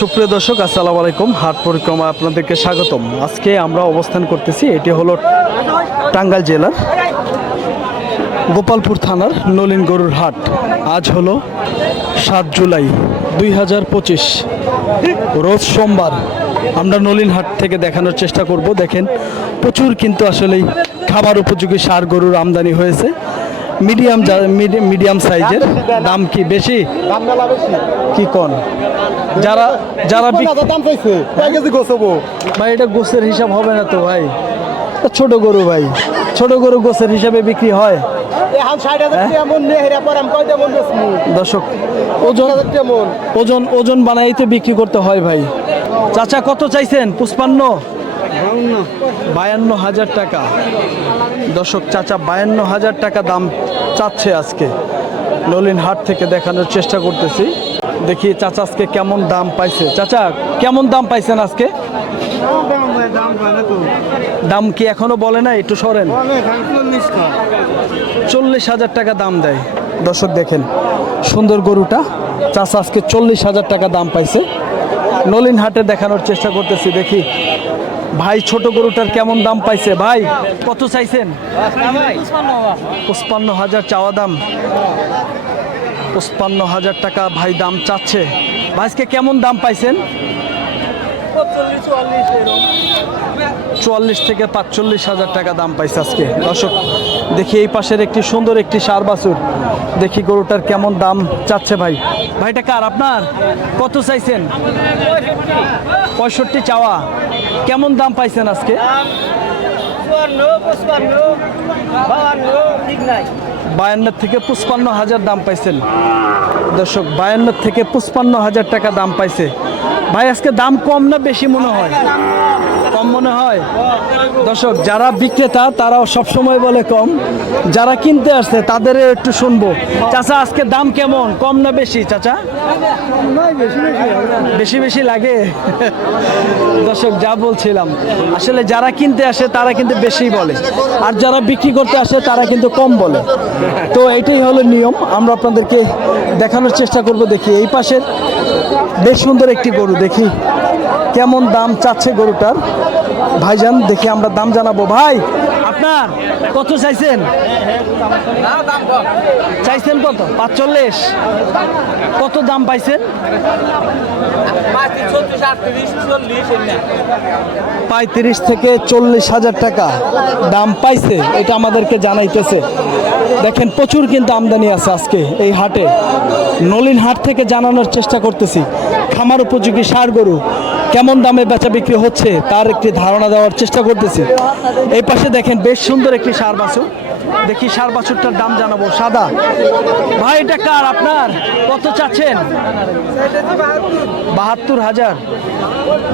সুপ্রিয় দর্শক, আসসালামু আলাইকুম। হাট পরিক্রমা আপনাদেরকে স্বাগতম। আজকে আমরা অবস্থান করতেছি, এটি হলো টাঙ্গাইল জেলার গোপালপুর থানার নলিন গরুর হাট। আজ হলো সাত জুলাই দুই হাজার পঁচিশ, রোজ সোমবার। আমরা নলিন হাট থেকে দেখানোর চেষ্টা করব। দেখেন, প্রচুর কিন্তু আসলেই খাবার উপযোগী সার গরুর আমদানি হয়েছে। মিডিয়াম মিডিয়াম সাইজের দাম কি বেশি? দাম কি কন? যারা যারা দাম চাইছে। কয় কেজি গোছাবো ভাই এটা গোছের হিসাব হবে না তো ভাই। ছোট গরু ভাই। ছোট গরু গোছের হিসাবে বিক্রি হয়। দর্শক ওজন ওজন ওজন বানাই তো বিক্রি করতে হয় ভাই। চাচা কত চাইছেন? পুষ্পান্ন? বায়ান্ন হাজার টাকা। দর্শক চাচা, বায়ান্ন হাজার টাকা দাম চাচ্ছে আজকে। নলিন হাট থেকে দেখানোর চেষ্টা করতেছি। দেখি চাচা আজকে কেমন দাম পাইছে। চাচা, কেমন দাম পাইছেন আজকে? দাম কি এখনও বলে না একটু সরেন। চল্লিশ হাজার টাকা দাম দেয়। দর্শক দেখেন, সুন্দর গরুটা। চাষা আজকে চল্লিশ হাজার টাকা দাম পাইছে। নলিন হাটে দেখানোর চেষ্টা করতেছি, দেখি ভাই, ছোট গরুটার কেমন দাম পাইছে? ভাই, কত চাইছেন? পঁচপান্ন হাজার চাওয়া দাম। পঁচপান্ন হাজার টাকা ভাই দাম চাচ্ছে। ভাইকে কেমন দাম পাইছেন? চুয়াল্লিশ থেকে পাঁচচল্লিশ হাজার টাকা দাম পাইছে আজকে। দর্শক দেখি এই পাশের একটি সুন্দর একটি সার বাছুর। দেখি গরুটার কেমন দাম চাচ্ছে ভাই। ভাইটা কার? আপনার? কত চাইছেন? পঁয়ষট্টি চাওয়া। কেমন দাম পাইছেন আজকে? বায়ান্ন থেকে পুষ্পান্ন হাজার দাম পাইছেন। দর্শক বায়ান্ন থেকে পুষ্পান্ন হাজার টাকা দাম পাইছে। ভাই, আজকে দাম কম না বেশি মনে হয়? কম মনে হয়? দর্শক, যারা বিক্রেতা, তারাও সব সময় বলে কম। যারা কিনতে আসছে তাদের একটু শুনব। চাচা, আজকে দাম কেমন? কম না বেশি, চাচা? বেশি বেশি লাগে? দর্শক, যা বলছিলাম। আসলে যারা কিনতে আসে, তারা কিন্তু বেশি বলে। আর যারা বিক্রি করতে আসে, তারা কিন্তু কম বলে। তো এটাই হলো নিয়ম। আমরা আপনাদেরকে দেখানোর চেষ্টা করব, দেখি এই পাশের বেশ সুন্দর একটি গরু, দেখি। কেমন দাম চাচ্ছে গরুটার? ভাইজান, দেখি আমরা দাম জানাব। ভাই আপনার? কত চাইছেন? চাইছেন কত? পাঁচচল্লিশ। কত দাম পাইছেন? পঁয়ত্রিশ থেকে চল্লিশ হাজার টাকা দাম পাইছে, এটা আমাদেরকে জানাইতেছে। দেখেন, প্রচুর কিন্তু আমদানি আছে আজকে এই হাটে। নলিন হাট থেকে জানানোর চেষ্টা করতেছি। খামার উপযোগী সার গরু। কেমন দামে বেচা বিক্রি হচ্ছে তার একটি ধারণা দেওয়ার চেষ্টা করতেছি। এই পাশে দেখেন বেশ সুন্দর একটি সার বাছুর। দেখি সার বাছুরটার দাম জানাব। সাদা। ভাই, এটা কার আপনার? কত চাচ্ছেন? বাহাত্তর হাজার।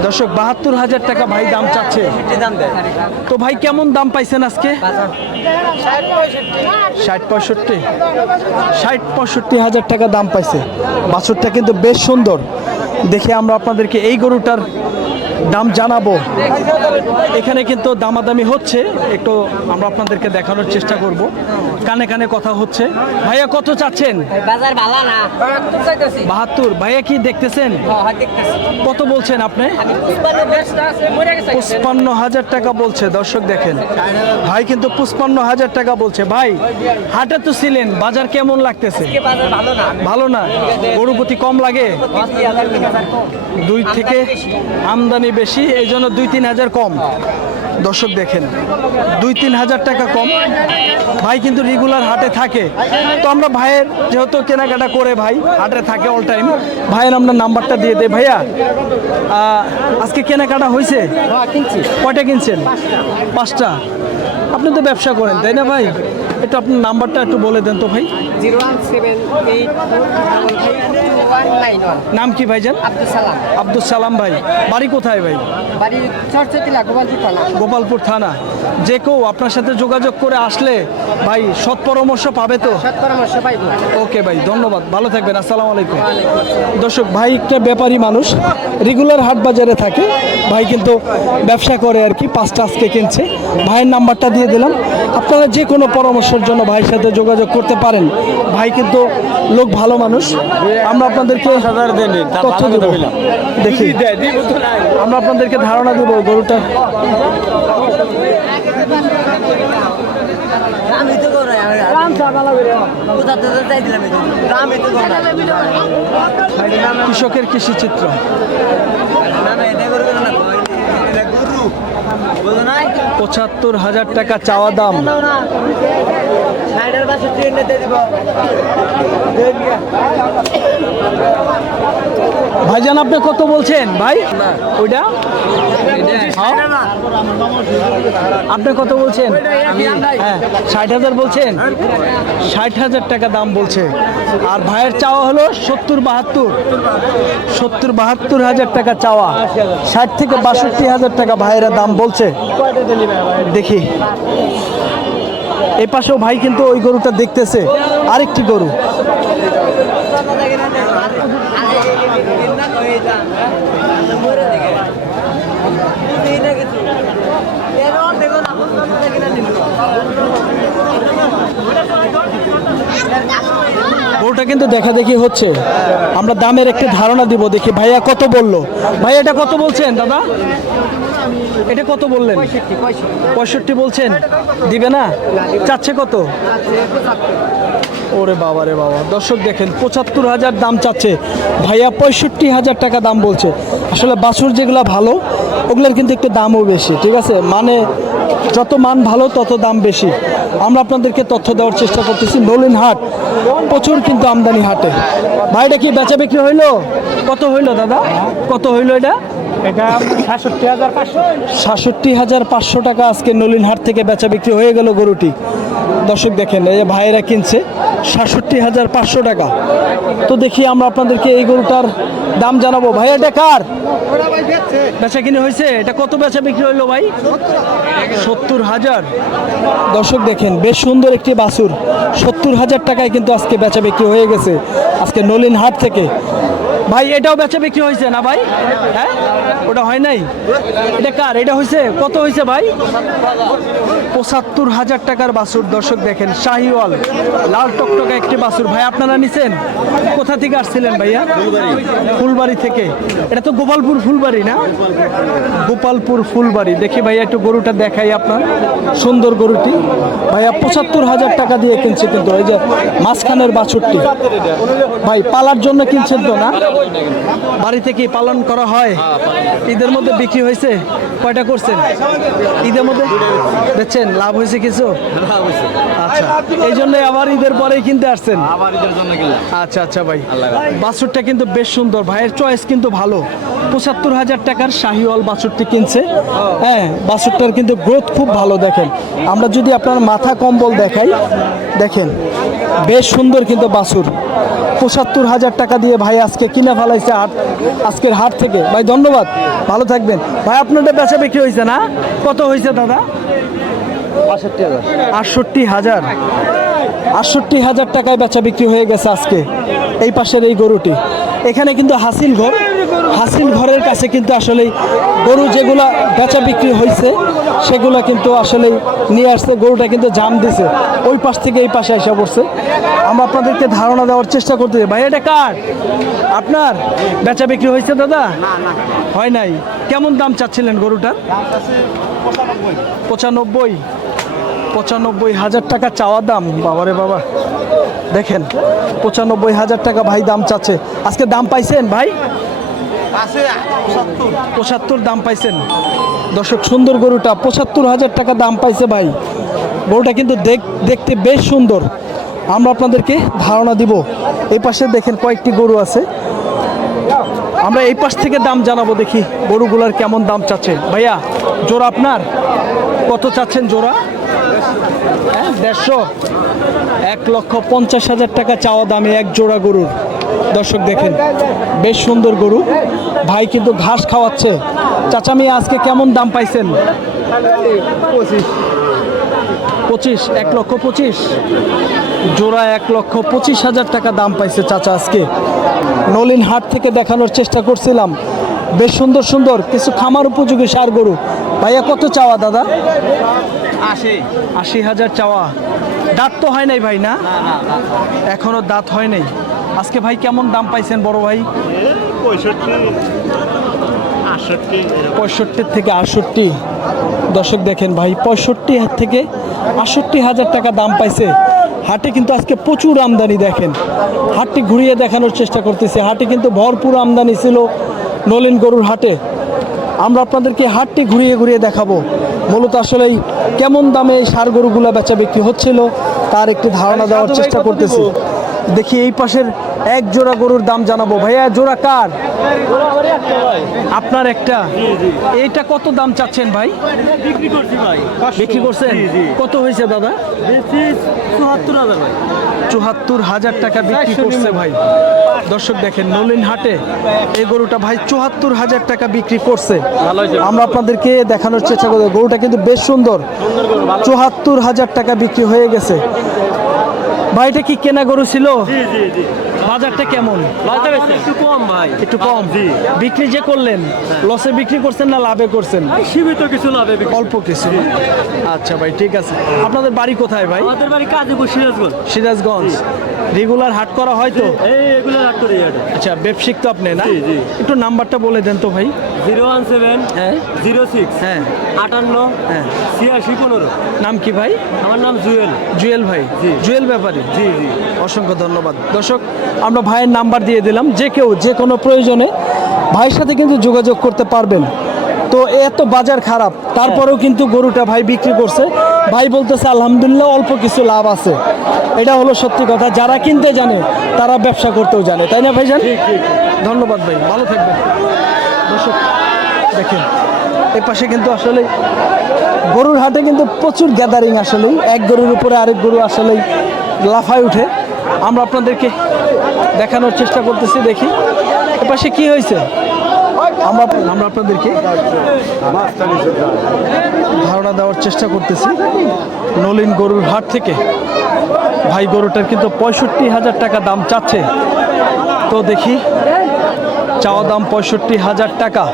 দর্শক, বাহাত্তর হাজার টাকা ভাই দাম চাচ্ছে। তো ভাই, কেমন দাম পাইছেন আজকে? ষাট পঁয়ষট্টি। ষাট পঁয়ষট্টি হাজার টাকা দাম পাইছে। বাছুরটা কিন্তু বেশ সুন্দর। দেখে আমরা আপনাদেরকে এই গরুটার দাম জানাব। এখানে কিন্তু দামাদামি হচ্ছে। একটু আমরা আপনাদেরকে দেখানোর চেষ্টা করব। কানে কানে কথা হচ্ছে। ভাইয়া কত চাচ্ছেন? বাজার ভালো না। বাহাত্তর ভাইয়া কি দেখতেছেন? হ্যাঁ কত বলছেন আপনি? পুষ্পান্ন হাজার টাকা বলছে। দর্শক দেখেন। ভাই কিন্তু পুষ্পান্ন হাজার টাকা বলছে। ভাই হাটে তো ছিলেন। বাজার কেমন লাগতেছে? ভালো না। ভালো গরুপতি কম লাগে? দুই থেকে আমদানি আমদানি বেশি, এই জন্য দুই তিন হাজার কম। দর্শক দেখেন, দুই তিন হাজার টাকা কম। ভাই কিন্তু রেগুলার হাটে থাকে। তো আমরা ভাইয়ের যেহেতু কেনাকাটা করে ভাই, হাটে থাকে অল টাইম ভাইয়ের আমরা নাম্বারটা দিয়ে দেয় ভাইয়া আজকে কেনাকাটা হয়েছে? কয়টা কিনছেন? পাঁচটা। আপনি তো ব্যবসা করেন, তাই না ভাই? একটু আপনার নাম্বারটা একটু বলে দেন তো ভাই। জিরো ওয়ান সেভেন এইট নাম কি ভাইজান? আব্দুল সালাম। আব্দুল সালাম ভাই। বাড়ি কোথায় ভাই? বাড়ি চরচতিলা গোপালপুর থানা। গোপালপুর থানা। যে কেউ আপনার সাথে যোগাযোগ করে আসলে ভাই সৎ পরামর্শ পাবে তো? সৎ পরামর্শ পাইব। ওকে ভাই ধন্যবাদ। ভালো থাকবেন আসসালামু আলাইকুম। দর্শক ভাই একটা ব্যাপারী মানুষ রেগুলার হাট বাজারে থাকে। ভাই কিন্তু ব্যবসা করে আর কি পাঁচটা আজকে কিনছে। ভাইয়ের নাম্বারটা দিয়ে দিলাম। আপনারা যে কোনো পরামর্শের জন্য ভাইয়ের সাথে যোগাযোগ করতে পারেন। ভাই কিন্তু লোক ভালো মানুষ। আমরা আপনাদেরকে তথ্য দেব। দেখি। আমরা আপনাদেরকে ধারণা দেব গরুটা কৃষকের কৃষি করে পঁচাত্তর হাজার টাকা চাওয়া দাম। ভাইজান, আপনি কত বলছেন? ভাই, ওইটা? হ্যাঁ? আপনি কত বলছেন? হ্যাঁ ষাট হাজার বলছেন? ষাট হাজার টাকা দাম বলছে। আর ভাইয়ের চাওয়া হলো সত্তর বাহাত্তর। সত্তর বাহাত্তর হাজার টাকা চাওয়া। ষাট থেকে বাষট্টি হাজার টাকা ভাইয়েরা দাম বলছে। দেখি। এই পাশেও ভাই কিন্তু ওই গরুটা দেখতেছে। আরেকটি গরু। গরুটা কিন্তু দেখা দেখি হচ্ছে। আমরা দামের একটি ধারণা দিব, দেখি ভাইয়া কত বলল। ভাই এটা কত বলছেন, দাদা? এটা কত বললেন? পঁয়ষট্টি বলছেন। দিবে না? চাচ্ছে কত? ওরে বাবা রে বাবা। দর্শক দেখেন পঁচাত্তর হাজার দাম চাচ্ছে। ভাইয়া পঁয়ষট্টি হাজার টাকা দাম বলছে। আসলে বাছুর যেগুলো ভালো ওগুলোর কিন্তু একটু দামও বেশি ঠিক আছে? মানে যত মান ভালো তত দাম বেশি। আমরা আপনাদেরকে তথ্য দেওয়ার চেষ্টা করতেছি। নলিন হাট প্রচুর কিন্তু আমদানি হাটে। ভাইটা কি বেচা বিক্রি হইল? কত হইল দাদা? কত হইল এটা? এটা সাতষট্টি হাজার পাঁচশো। সাতষট্টি হাজার পাঁচশো টাকা আজকে নলিন হাট থেকে বেচা বিক্রি হয়ে গেল গরুটি। দর্শক দেখেন, এই ভাইয়েরা কিনছে, সাতষট্টি হাজার পাঁচশো টাকা। তো দেখি আমরা আপনাদেরকে এই গরুটার দাম জানাব। ভাই এটা কার? বেচা কিনে হয়েছে? এটা কত বেচা বিক্রি হইল ভাই? সত্তর হাজার। দর্শক দেখেন, বেশ সুন্দর একটি বাছুর। সত্তর হাজার টাকায় কিন্তু আজকে বেচা বিক্রি হয়ে গেছে, আজকে নলিন হাট থেকে। ভাই, এটাও বেচা বিক্রি হয়েছে না ভাই? হ্যাঁ? ওটা হয় নাই? এটা কার? এটা হয়েছে কত হয়েছে ভাই? পঁচাত্তর হাজার টাকার বাছুর। দর্শক দেখেন, শাহিওয়াল, লাল টকটকা একটি বাছুর। ভাই, আপনারা নিছেন? কোথা থেকে আসছিলেন ভাইয়া? ফুলবাড়ি থেকে। এটা তো গোপালপুর ফুলবাড়ি না? গোপালপুর ফুলবাড়ি। দেখি ভাইয়া একটু গরুটা দেখাই আপনার। সুন্দর গরুটি। ভাইয়া, পঁচাত্তর হাজার টাকা দিয়ে কিনছে কিন্তু এই যে মাঝখানের বাছুরটি। ভাই, পালার জন্য কিনছেন তো না? বাড়িতে কি পালন করা হয়? ঈদের মধ্যে বিক্রি হয়েছে কয়টা করছেন? ঈদের মধ্যে দেখছেন লাভ হয়েছে কিছু? আচ্ছা এই জন্যই আবার ঈদের পরেই কিনতে আসছেন? আচ্ছা আচ্ছা ভাই বাছুরটা কিন্তু বেশ সুন্দর। ভাইয়ের চয়েস কিন্তু ভালো। পঁচাত্তর হাজার টাকার শাহিওয়াল বাছুরটি কিনছে। হ্যাঁ বাছুরটার কিন্তু গ্রোথ খুব ভালো দেখেন। আমরা যদি আপনার মাথা কম্বল দেখাই দেখেন বেশ সুন্দর কিন্তু বাছুর। পঁচাত্তর হাজার টাকা দিয়ে ভাই আজকে কিনে ফেলাইছে হাট আজকের হাট থেকে। ভাই ধন্যবাদ। ভালো থাকবেন। ভাই আপনাদের বেচা বিক্রি হয়েছে না? কত হয়েছে দাদা? আটষট্টি হাজার। আটষট্টি হাজার টাকায় বেচা বিক্রি হয়ে গেছে আজকে এই পাশের এই গরুটি। এখানে কিন্তু হাসিল ঘর। হাসিল ঘরের কাছে কিন্তু আসলে গরু যেগুলা বেচা বিক্রি হয়েছে সেগুলো কিন্তু আসলে নিয়ে আসছে, গরুটা কিন্তু জাম দিছে। ওই পাশ থেকে এই পাশে এসে পড়ছে। আমরা আপনাদেরকে ধারণা দেওয়ার চেষ্টা করতে ভাই, এটা কার? আপনার? বেচা বিক্রি হয়েছে দাদা? হয় নাই। কেমন দাম চাচ্ছিলেন গরুটার? পঁচানব্বই। পঁচানব্বই হাজার টাকা চাওয়া দাম। বাবারে বাবা। দেখেন, পঁচানব্বই হাজার টাকা ভাই দাম চাচ্ছে। আজকে দাম পাইছেন ভাই? পঁচাত্তর দাম পাইছেন। দর্শক, সুন্দর গরুটা, পঁচাত্তর হাজার টাকা দাম পাইছে ভাই। গরুটা কিন্তু দেখ দেখতে বেশ সুন্দর। আমরা আপনাদেরকে ধারণা দিব। এই পাশে দেখেন কয়েকটি গরু আছে। আমরা এই পাশ থেকে দাম জানাব দেখি গরুগুলার কেমন দাম চাচ্ছে। ভাইয়া, জোড়া আপনার? কত চাচ্ছেন জোড়া? হ্যাঁ দেড়শো। এক লক্ষ পঞ্চাশ হাজার টাকা চাওয়া দামে এক জোড়া গরুর। দর্শক দেখেন বেশ সুন্দর গরু। ভাই কিন্তু ঘাস খাওয়াচ্ছে। চাচামি আজকে কেমন দাম পাইছেন? পঁচিশ এক লক্ষ পঁচিশ। জোড়া এক লক্ষ পঁচিশ হাজার টাকা দাম পাইছে চাচা আজকে। নলিন হাট থেকে দেখানোর চেষ্টা করছিলাম। বেশ সুন্দর সুন্দর। কিছু খামার উপযোগী সার গরু। ভাইয়া কত চাওয়া দাদা? আশি। আশি হাজার চাওয়া। দাঁত তো হয় নাই ভাই না। এখনও দাঁত হয় নাই। আজকে ভাই কেমন দাম পাইছেন বড় ভাই? পঁয়ষট্টি আটষট্টি পঁয়ষট্টি থেকে আটষট্টি। দর্শক দেখেন ভাই পঁয়ষট্টি থেকে আটষট্টি হাজার টাকা দাম পাইছে। হাটে কিন্তু আজকে প্রচুর আমদানি দেখেন। হাটটি ঘুরিয়ে দেখানোর চেষ্টা করতেছে। হাটে কিন্তু ভরপুর আমদানি ছিল নলিন গরুর হাটে। আমরা আপনাদেরকে হাটটি ঘুরিয়ে ঘুরিয়ে দেখাবো। মূলত আসলেই কেমন দামে এই সার গরুগুলো বেচা বিক্রি হচ্ছিল তার একটি ধারণা দেওয়ার চেষ্টা করতেছি। দেখি এই পাশের এক জোড়া গরুর দাম জানাব। ভাইয়া জোড়া কার? আপনার একটা? এইটা কত দাম চাচ্ছেন ভাই? বিক্রি করছি ভাই। বিক্রি করছেন? কত হয়েছে দাদা? চুয়াত্তর হাজার ভাই। চুহাত্তর হাজার টাকা বিক্রি করছে ভাই। দর্শক দেখেন নলিন হাটে এই গরুটা ভাই চুহাত্তর হাজার টাকা বিক্রি করছে। আমরা আপনাদেরকে দেখানোর চেষ্টা করব। গরুটা কিন্তু বেশ সুন্দর। চুহাত্তর হাজার টাকা বিক্রি হয়ে গেছে। ভাইটা কি কেনা গরু ছিল? বাজারটা কেমন? একটু কম ভাই। একটু কম? বিক্রি যে করলেন লসে বিক্রি করছেন না লাভে করছেন? সীমিত কিছু লাভে অল্প কিছু। আচ্ছা ভাই ঠিক আছে। আপনাদের বাড়ি কোথায় ভাই? আমাদের বাড়ি কাজীপুর সিরাজগঞ্জ। সিরাজগঞ্জ। রেগুলার হাট করা হয় তো? আচ্ছা ব্যবসিক তো আপনি না। একটু নাম্বারটা বলে দেন তো ভাই। জিরো ওয়ান সেভেন হ্যাঁ। জিরো সিক্স হ্যাঁ। আটান্ন হ্যাঁ। ছিয়াশি পনেরো। নাম কি ভাই? আমার নাম জুয়েল। জুয়েল ভাই। জি। জুয়েল ব্যাপারী? জি জি। অসংখ্য ধন্যবাদ। দর্শক আমরা ভাইয়ের নাম্বার দিয়ে দিলাম। যে কেউ যে কোনো প্রয়োজনে ভাইয়ের সাথে কিন্তু যোগাযোগ করতে পারবেন। তো এত বাজার খারাপ তারপরেও কিন্তু গরুটা ভাই বিক্রি করছে। ভাই বলতেছে আলহামদুলিল্লাহ অল্প কিছু লাভ আছে। এটা হলো সত্যি কথা। যারা কিনতে জানে তারা ব্যবসা করতেও জানে। তাই না ভাইজান? ধন্যবাদ ভাই ভালো থাকবেন। দেখেন, এ পাশে কিন্তু আসলে গরুর হাটে কিন্তু প্রচুর গ্যাদারিং আসলেই, এক গরুর উপরে আরেক গরু আসলেই লাফায় উঠে। আমরা আপনাদেরকে দেখানোর চেষ্টা করতেছি, দেখি। এ পাশে কি হয়েছে? আমরা আমরা আপনাদেরকে ধারণা দেওয়ার চেষ্টা করতেছি। নলিন গরুর হাট থেকে ভাই গরুটার কিন্তু পঁয়ষট্টি হাজার টাকা দাম চাচ্ছে। তো দেখি চাওয়া দাম পঁয়ষট্টি হাজার টাকা।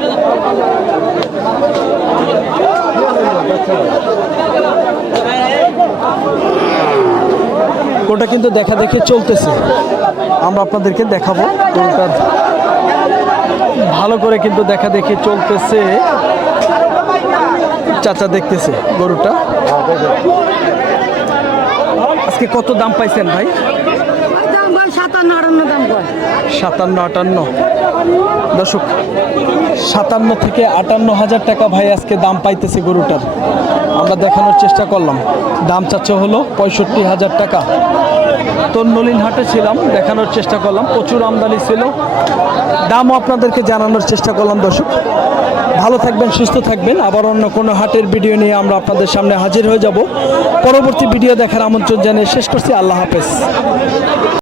ওটা কিন্তু দেখা দেখে চলতেছে। আমরা আপনাদেরকে দেখাবো ভালো করে কিন্তু দেখা দেখে চলতেছে। চাচা দেখতেছে গরুটা। আজকে কত দাম পাইছেন ভাই? সাতান্ন আটান্ন দর্শক, সাতান্ন থেকে আটান্ন হাজার টাকা ভাই আজকে দাম পাইতেছে গরুটার। আমরা দেখানোর চেষ্টা করলাম। দাম চাচ্ছে হলো পঁয়ষট্টি হাজার টাকা। তো হাটে ছিলাম, দেখানোর চেষ্টা করলাম, প্রচুর আমদানি ছিল। দামও আপনাদেরকে জানানোর চেষ্টা করলাম, দর্শক। ভালো থাকবেন, সুস্থ থাকবেন। আবার অন্য কোনো হাটের ভিডিও নিয়ে আমরা আপনাদের সামনে হাজির হয়ে যাব। পরবর্তী ভিডিও দেখার আমন্ত্রণ জানিয়ে শেষ করছি। আল্লাহ হাফেজ।